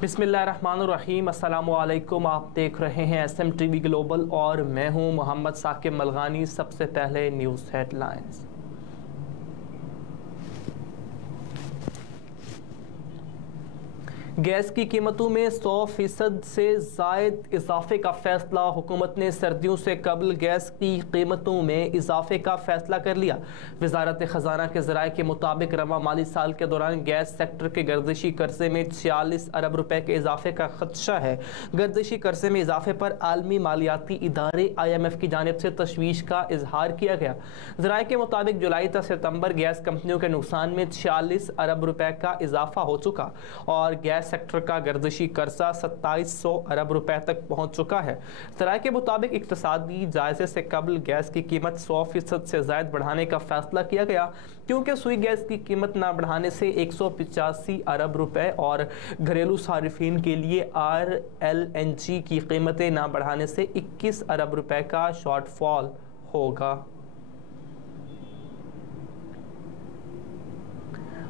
बिस्मिल्लाहिर्रहमानिर्रहीम, अस्सलामुअलैकुम। आप देख रहे हैं SMTV ग्लोबल और मैं हूं मोहम्मद साकिब मलगानी। सबसे पहले न्यूज़ हेडलाइंस। गैस की कीमतों में 100% से ज़ायद इजाफे का फैसला। हुकूमत ने सर्दियों से कबल गैस की कीमतों में इजाफे का फैसला कर लिया। वजारत ख़जाना के ज़राए के मुताबिक रवा माली साल के दौरान गैस सेक्टर के गर्दिशी कर्जे में 46 अरब रुपए के इजाफे का खदशा है। गर्दिशी कर्जे में इजाफे पर आलमी मालियाती इदारे IMF की जानिब से तशवीश का इजहार किया गया। ज़राए के मुताबिक जुलाई से सितंबर गैस कंपनियों के नुकसान में 46 अरब रुपए का इजाफा हो चुका और गैस सेक्टर का गर्दिशी कर्जा 2700 अरब रुपए तक पहुंच चुका है। ज़राए के मुताबिक इक्तिसादी जायजे से कबल गैस की कीमत 100% से ज़ायद बढ़ाने का फैसला किया गया, क्योंकि सुई गैस की कीमत न बढ़ाने से 185 अरब रुपए और घरेलू सारिफिन के लिए RLNG की कीमतें न बढ़ाने से 21 अरब रुपए का शॉर्टफॉल होगा।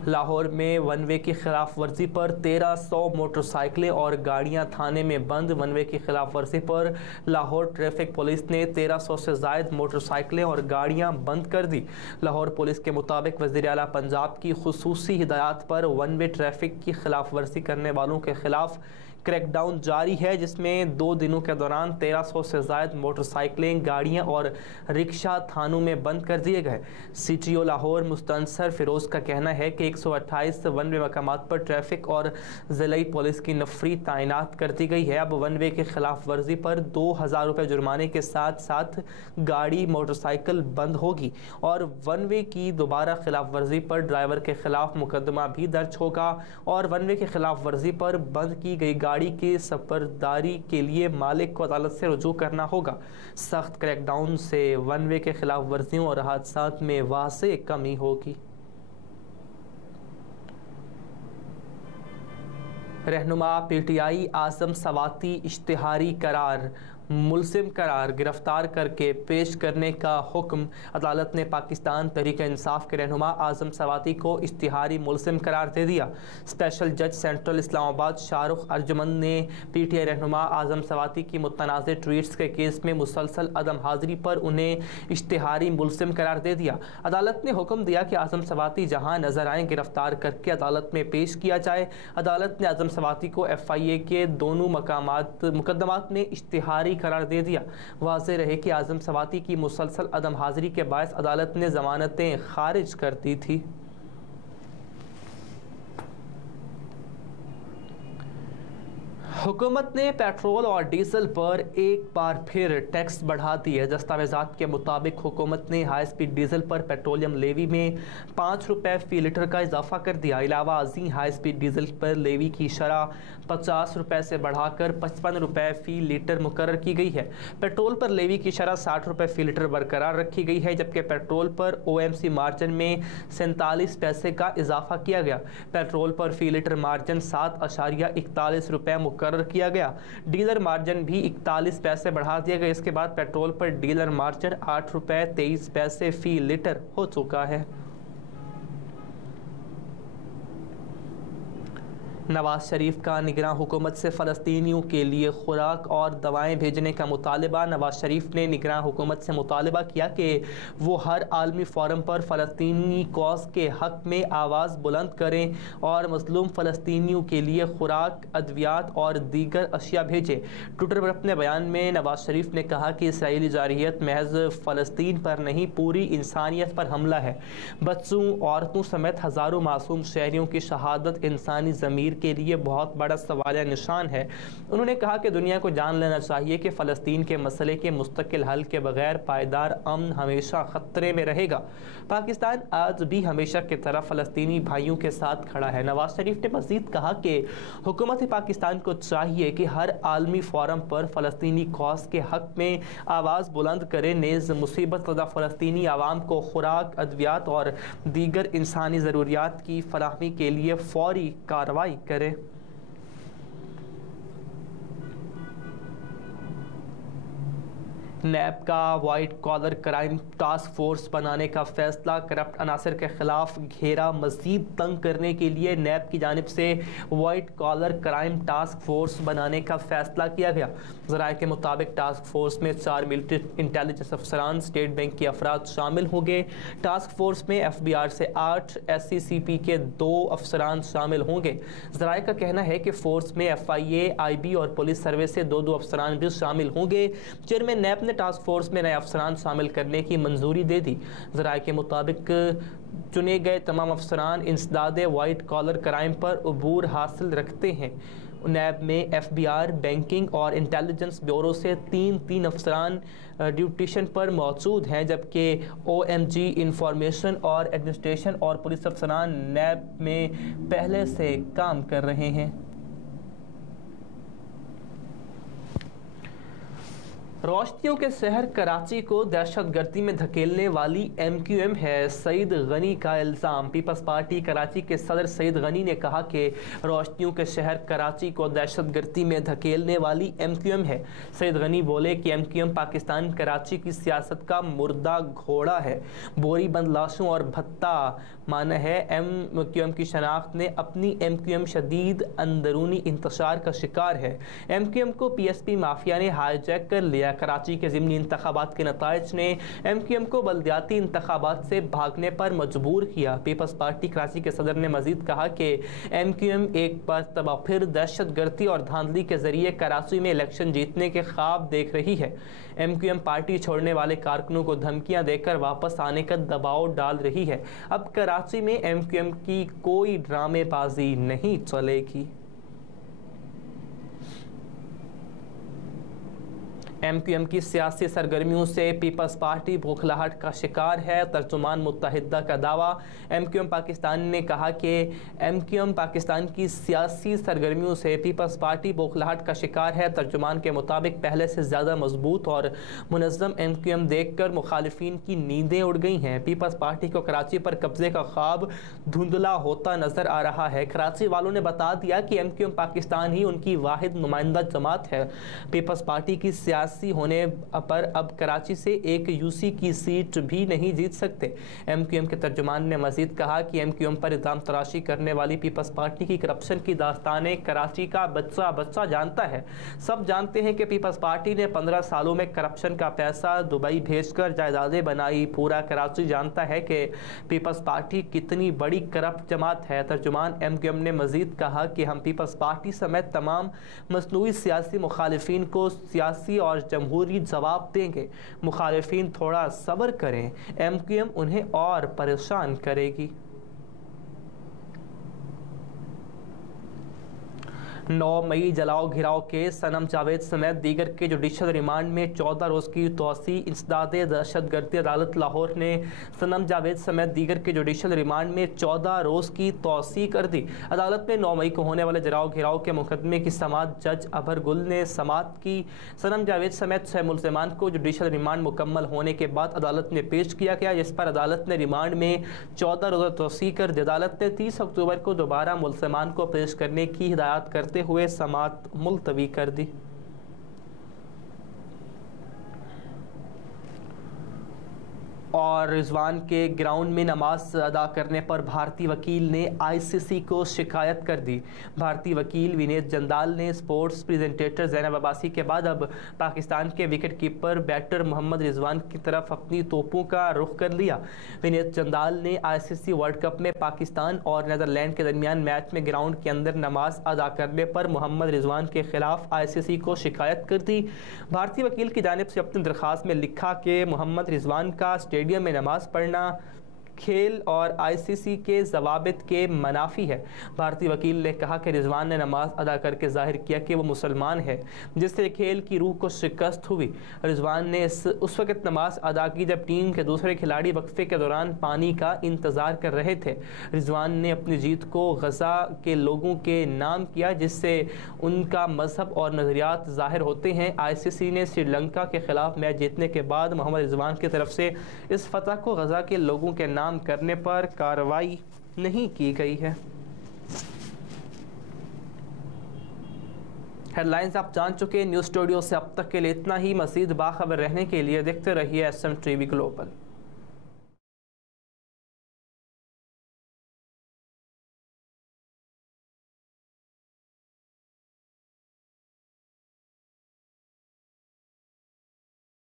लाहौर में वन वे की खिलाफ वर्जी पर 1300 मोटरसाइकिलें और गाड़ियां थाने में बंद। वन वे की खिलाफ वर्जी पर लाहौर ट्रैफिक पुलिस ने 1300 से ज़ायद मोटरसाइकिलें और गाड़ियां बंद कर दी। लाहौर पुलिस के मुताबिक वज़ीर आला पंजाब की खुसूसी हिदायत पर वन वे ट्रैफिक की खिलाफ वर्जी करने वालों के खिलाफ क्रैकडाउन जारी है, जिसमें 2 दिनों के दौरान 1300 से ज़ायद मोटरसाइकिलें, गाड़ियां और रिक्शा थानों में बंद कर दिए गए। CTO लाहौर मुस्तनसर फिरोज़ का कहना है कि 128 वन वे मकामात पर ट्रैफिक और ज़िलाई पुलिस की नफरी तैनात कर दी गई है। अब वन वे की खिलाफ वर्जी पर 2000 रुपये जुर्माने के साथ साथ गाड़ी मोटरसाइकिल बंद होगी और वन वे की दोबारा खिलाफ वर्जी पर ड्राइवर के खिलाफ मुकदमा भी दर्ज होगा और वन वे की खिलाफ वर्जी पर बंद की गई गाड़ी की सफरदारी के लिए मालिक को अदालत से रुजू करना होगा। सख्त क्रैकडाउन से वन वे के खिलाफ वर्जियों और हादसात में वाज़े कमी होगी। रहनुमा PTI आज़म सवाती इश्तिहारी करार मुलजिम करार गिरफ्तार करके पेश करने का हुक्म। अदालत ने पाकिस्तान तहरीक इंसाफ के रहनुमा आज़म सवाती को इश्तिहारी मुलजिम करार दे दिया। स्पेशल जज सेंट्रल इस्लामाबाद शाहरुख अर्जुमंद ने PTI रहनुमा आज़म सवाती की मुतनाज़ ट्वीट्स के केस में मुसलसल अदम हाजिरी पर उन्हें इश्तिहारी मुलजिम करार दे दिया। अदालत ने हुक्म दिया कि आज़म सवाती जहां नजर आए गिरफ्तार करके अदालत में पेश किया जाए। अदालत ने आज़म सवाती को FIA के दोनों मुकदमात में इश्तिहारी करार दे दिया। वाज़ेह रहे कि आज़म सवाती की मुसलसल अदम हाजिरी के बायस अदालत ने जमानतें खारिज कर दी थी। हुकूमत ने पेट्रोल और डीजल पर एक बार फिर टैक्स बढ़ा दिए। दस्तावेज़ात के मुताबिक हुकूमत ने हाई स्पीड डीजल पर पेट्रोलियम लेवी में 5 रुपये फ़ी लीटर का इजाफा कर दिया। अलावा अज़ीं हाई स्पीड डीजल पर लेवी की शरह 50 रुपये से बढ़ाकर 55 रुपये फ़ी लीटर मुकर्रर की गई है। पेट्रोल पर लेवी की शरह 60 रुपये फ़ी लीटर बरकरार रखी गई है, जबकि पेट्रोल पर OMC मार्जिन में 47 पैसे का इजाफा किया गया। पेट्रोल पर फ़ी लीटर मार्जिन 7.41 रुपये मुकर्रर किया गया। डीलर मार्जिन भी 41 पैसे बढ़ा दिया गया। इसके बाद पेट्रोल पर डीलर मार्जिन 8 रुपये 23 पैसे फी लीटर हो चुका है। नवाज शरीफ का निगरान हुकूमत से फ़लस्तीनियों के लिए खुराक और दवाएं भेजने का मुतालबा। नवाज शरीफ ने निगरान हुकूमत से मुतालबा किया कि वो हर आलमी फ़ोरम पर फ़लस्तीनी कौज़ के हक़ में आवाज़ बुलंद करें और मज़लूम फ़लस्तीनियों के लिए खुराक, अद्वियात और दीगर अशिया भेजें। ट्विटर पर अपने बयान में नवाज शरीफ ने कहा कि इसराइली जारहियत महज फ़लस्तीन पर नहीं, पूरी इंसानियत पर हमला है। बच्चों, औरतों समेत हज़ारों मासूम शहरियों की शहादत इंसानी ज़मीर के लिए बहुत बड़ा सवालिया निशान है। उन्होंने कहा कि दुनिया को जान लेना चाहिए कि फ़लस्तीन के मसले के मुस्तकिल हल के बगैर पायदार अमन हमेशा ख़तरे में रहेगा। पाकिस्तान आज भी हमेशा की तरह फ़लस्तीनी भाइयों के साथ खड़ा है। नवाज शरीफ ने मज़ीद कहा कि हुकूमत पाकिस्तान को चाहिए कि हर आलमी फ़ोरम पर फ़लस्तीनी कौज़ के हक़ में आवाज़ बुलंद करे, नेज़ मुसीबत ज़दा फ़लस्तीनी आवाम को खुराक, अद्वियात और दीगर इंसानी ज़रूरियात की फराहमी के लिए फ़ौरी कार्रवाई करे। नैब का white collar crime task force बनाने का फैसला। करप्ट अनासर के खिलाफ घेरा मजीद तंग करने के लिए नैब की जानिब से white collar crime task force बनाने का फैसला किया गया। ज़राए के मुताबिक टास्क फोर्स में 4 मिलिट्री इंटेलिजेंस अफसरान, स्टेट बैंक के अफराद शामिल होंगे। टास्क फोर्स में FBI से 8, SCCP के 2 अफसरान शामिल होंगे। ज़राए का कहना है कि फोर्स में FIA, IB और पुलिस सर्विस से 2 अफसरान भी शामिल होंगे। चेयरमैन नैब ने टास्क फोर्स में नए अफसरान शामिल करने की मंजूरी दे दी। ज़राए के मुताबिक चुने गए तमाम अफसरान इंसदाद वाइट कॉलर क्राइम पर अबूर हासिल रखते हैं। नैब में FBI, बैंकिंग और इंटेलिजेंस ब्यूरो से 3 अफसरान ड्यूटेशन पर मौजूद हैं, जबकि OMG, इंफॉर्मेशन और एडमिनिस्ट्रेशन और पुलिस अफसरान नैब में पहले से काम कर रहे हैं। रोशनियों के शहर कराची को दहशतगर्दी में धकेलने वाली MQM है, सईद गनी का इल्ज़ाम। पीपल्स पार्टी कराची के सदर सईद गनी ने कहा कि रोशनियों के शहर कराची को दहशतगर्दी में धकेलने वाली MQM है। सईद गनी बोले कि MQM पाकिस्तान कराची की सियासत का मुर्दा घोड़ा है। बोरी बंद लाशों और भत्ता माना है। MQM की शनाख्त ने अपनी MQM शदीद अंदरूनी इंतशार का शिकार है। MQM को PSP माफिया ने हाईजैक कर लिया। कराची के ज़िमनी इंतखाबात के नताइज ने MQM को बल्दियाती इंतखाबात से भागने पर मजबूर किया। पीपल्स पार्टी कराची के सदर ने मजीद कहा कि MQM एक मरतबा फिर दहशतगर्दी और धांधली के जरिए कराची में इलेक्शन जीतने के ख्वाब देख रही है। MQM पार्टी छोड़ने वाले कारकुनों को धमकियां देकर वापस आने का दबाव डाल रही है। अब कराची में MQM की कोई ड्रामेबाजी नहीं चलेगी। MQM की सियासी सरगर्मियों से पीपल्स पार्टी बौखलाहट का शिकार है। तर्जुमान मुत्तहिदा का दावा। MQM पाकिस्तान ने कहा कि MQM पाकिस्तान की सियासी सरगर्मियों से पीपल्स पार्टी बौखलाहट का शिकार है। तर्जुमान के मुताबिक पहले से ज़्यादा मजबूत और मुनज़्ज़म MQM देखकर मुखालिफिन की नींदें उड़ गई हैं। पीपल्स पार्टी को कराची पर कब्जे का ख्वाब धुंधला होता नजर आ रहा है। कराची वालों ने बता दिया कि MQM पाकिस्तान ही उनकी वाहिद नुमाइंदा जमात है। पीपल्स पार्टी की सियासी होने पर अब कराची से एक UC की सीट भी नहीं जीत सकते। MQM के तर्जुमान ने मजीद कहा कि MQM पर इल्ज़ाम तराशी करने वाली पीपल्स पार्टी की करप्शन की दास्तानें कराची का बच्चा बच्चा जानता है। सब जानते हैं कि पीपल्स पार्टी ने 15 सालों में करप्शन का पैसा दुबई भेजकर जायदादें बनाई। पूरा कराची जानता है कि पीपल्स पार्टी कितनी बड़ी करप्ट जमात है। तर्जुमान MQM ने मजीद कहा कि हम पीपल्स पार्टी समेत तमाम मसनूई सियासी मुखालिफिन को सियासी और जमहूरी जवाब देंगे। मुखालिफिन थोड़ा सब्र करें, MQM उन्हें और परेशान करेगी। 9 मई जलाओ घिराव के सनम जावेद समेत दीगर के जुडिशल रिमांड में 14 रोज़ की तोसी। इंसदाद दहशतगर्दी अदालत लाहौर ने सनम जावेद समेत दीगर के जुडिशल रिमांड में 14 रोज़ की तोसी कर दी। अदालत में 9 मई को होने वाले जलाओ घिराव के मुकदमे की समाअत जज अभर गुल ने समाअत की। सनम जावेद समेत 6 मुल्ज़िमान को जुडिशल रिमांड मुकम्मल होने के बाद अदालत में पेश किया गया, जिस पर अदालत ने रिमांड में 14 रोज़ा तोसी कर दी। अदालत ने 30 अक्टूबर को दोबारा मुल्ज़िमान को पेश करने की हिदायत करते हुए समाअत मुलतवी कर दी। और रिजवान के ग्राउंड में नमाज अदा करने पर भारतीय वकील ने ICC को शिकायत कर दी। भारतीय वकील विनीत जंदाल ने स्पोर्ट्स प्रेजेंटेटर ज़ैनब अब्बासी के बाद अब पाकिस्तान के wicket keeper batter Mohammad Rizwan की तरफ अपनी तोपों का रुख कर लिया। विनीत जंदाल ने ICC वर्ल्ड कप में पाकिस्तान और नीदरलैंड के दरमियान मैच में ग्राउंड के अंदर नमाज अदा करने पर मोहम्मद रिजवान के खिलाफ ICC को शिकायत कर दी। भारतीय वकील की जानिब से अपनी दरख्वास्त में लिखा कि मोहम्मद रिजवान का स्टेडियम में नमाज पढ़ना खेल और ICC के जवाबित के मनाफी है। भारतीय वकील ने कहा कि रिजवान ने नमाज अदा करके जाहिर किया कि वो मुसलमान है, जिससे खेल की रूह को शिकस्त हुई। रिजवान ने उस वक्त नमाज अदा की जब टीम के दूसरे खिलाड़ी वक्फे के दौरान पानी का इंतज़ार कर रहे थे। रिजवान ने अपनी जीत को गजा के लोगों के नाम किया, जिससे उनका मजहब और नज़रियात ज़ाहिर होते हैं। ICC ने श्रीलंका के खिलाफ मैच जीतने के बाद मोहम्मद रिजवान की तरफ से इस फतह को गजा के लोगों के नाम करने पर कार्रवाई नहीं की गई है। हेडलाइंस आप जान चुके हैं। न्यूज़ स्टूडियो से अब तक के लिए इतना ही। मज़ीद बाखबर रहने के लिए देखते रहिए SM TV ग्लोबल।